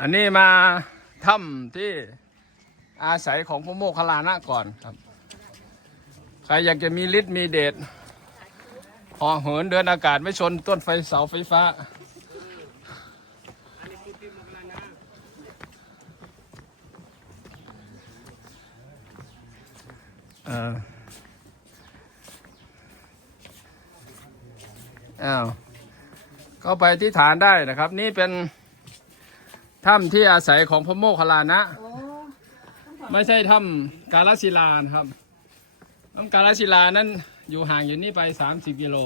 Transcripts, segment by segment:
อันนี้มาถ้ำที่อาศัยของพระโมคคัลลานะก่อนครับ ใครอยากจะมีฤทธิ์มีเดชหอเหินเดินอากาศไม่ชนต้นไฟเสาไฟฟ้าเอออ้าว ก็ไปที่ฐานได้นะครับ นี่เป็น ถ้ำที่อาศัยของพระโมคคัลลานะ โอ้ไม่ใช่ถ้ำกาลสิลานะครับถ้ำกาลสิลานั้นอยู่ห่างอยู่นี่ไป 30กิโล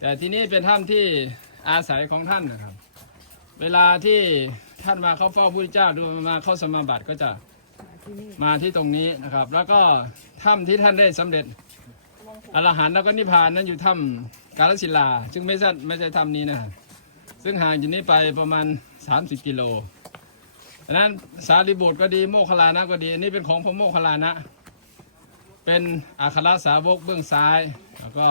แต่ที่นี่เป็นถ้ำที่อาศัยของท่านนะครับ เวลาที่ท่านมาเข้าเฝ้าพระพุทธเจ้าดูมาเข้าสมาบัติก็จะที่นี่มาที่ตรงนี้นะครับ แล้วก็ถ้ำที่ท่านได้สำเร็จอรหันต์แล้วก็นิพพานนั้นอยู่ถ้ำกาลสิลา ซึ่งไม่ใช่ไม่ใช่ถ้ำนี้นะครับ ซึ่งห่างจากนี้ไปประมาณ 30 กิโลดังนั้นสารีบุตรก็ดีโมคลานะก็ดี อันนี้เป็นของพระโมคลานะ เป็นอัครสาวกเบื้องซ้าย แล้วก็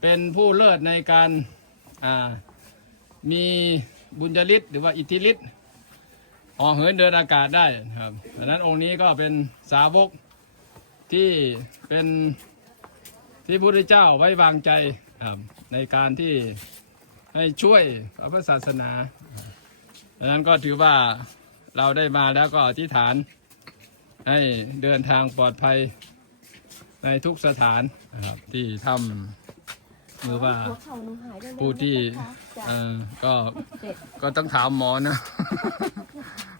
เป็นผู้เลิศในการมีบุญญาฤทธิ์หรือว่าอิทธิฤทธิ์ออกเหินเดินอากาศได้ครับดังนั้นองค์นี้ก็เป็นสาวกที่เป็นที่พระพุทธเจ้าไว้วางใจครับในการที่ ให้ช่วยพระพุทธศาสนาดังนั้นก็ถือว่าเราได้มาแล้วก็อธิษฐาน ให้เดินทางปลอดภัยในทุกสถานนะครับที่ถ้ำหรือว่าผู้ที่เอ่อก็ก็ต้องถามหมอนะ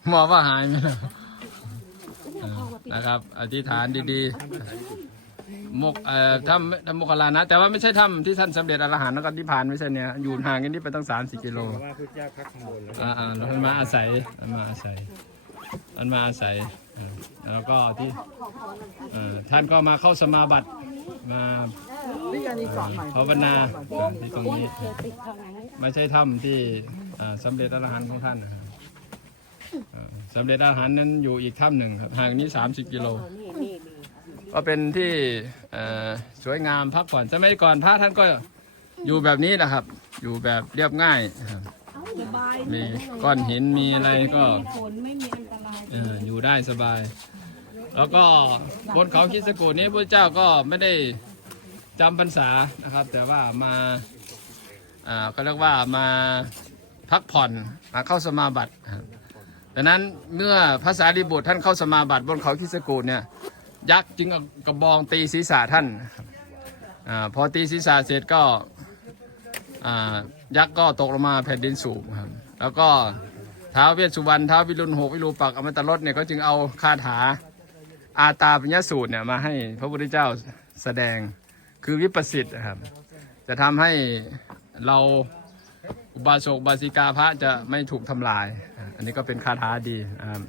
หมอว่าหายไหมล่ะนะครับ อธิษฐานดีๆ มกเอ่อถ้ำถ้ำโมคคลลานะ แต่ว่าไม่ใช่ถ้ำที่ท่านสำเร็จอรหันต์แล้วก็นิพพานไม่ใช่เนี่ยอยู่ห่างกันนี่ไปตั้งสามสิบกิโลว่าพุทธเจ้าพักข้างบนแล้วอ่าอ่าแล้วมันมาอาศัยมันมาอาศัยมันมาอาศัยอ่าแล้วก็ที่เอ่อท่านก็มาเข้าสมาบัติมาภาวนาอ่าที่ตรงนี้ เธอติดทางไหนไม่ใช่ถ้ำที่อ่าสำเร็จอรหันต์ของท่านนะครับเอ่อสำเร็จอรหันต์นั้นอยู่อีกถ้ำหนึ่งครับห่างนี้ 30 กิโล นี่ ก็เป็นที่สวยงามพักผ่อนสมัยก่อนพระท่านก็อยู่แบบนี้นะครับ อยู่แบบเรียบง่าย มีก้อนหินมีอะไรก็อยู่ได้สบาย แล้วก็บนเขาคิดสกูนี้พระเจ้าก็ไม่ได้จำพรรษานะครับ แต่ว่ามาอ่าก็เรียกว่ามาพักผ่อนมาเข้าสมาบัติดังนั้นเมื่อพระสารีบุตรท่านเข้าสมาบัติบนเขาคิสกูเนี่ย ยักษ์จึงเอากระบองตีศีรษะท่านอพอตีศีรษะเสร็จก็ยักษ์ก็ตกลงมาแผ่นดินสูงครับ แล้วก็ท้าวเวสสุวรรณท้าววิรุณหกวิรูปักอมตะรสเนี่ยเขาจึงเอาคาถาอาตาปัญญสูตรเนี่ยมาให้พระพุทธเจ้าแสดงคือวิปัสสิทธ์นะครับ จะทำให้เราอุบาสกบาสิกาพระจะไม่ถูกทำลาย อันนี้ก็เป็นคาถาดีนะครับ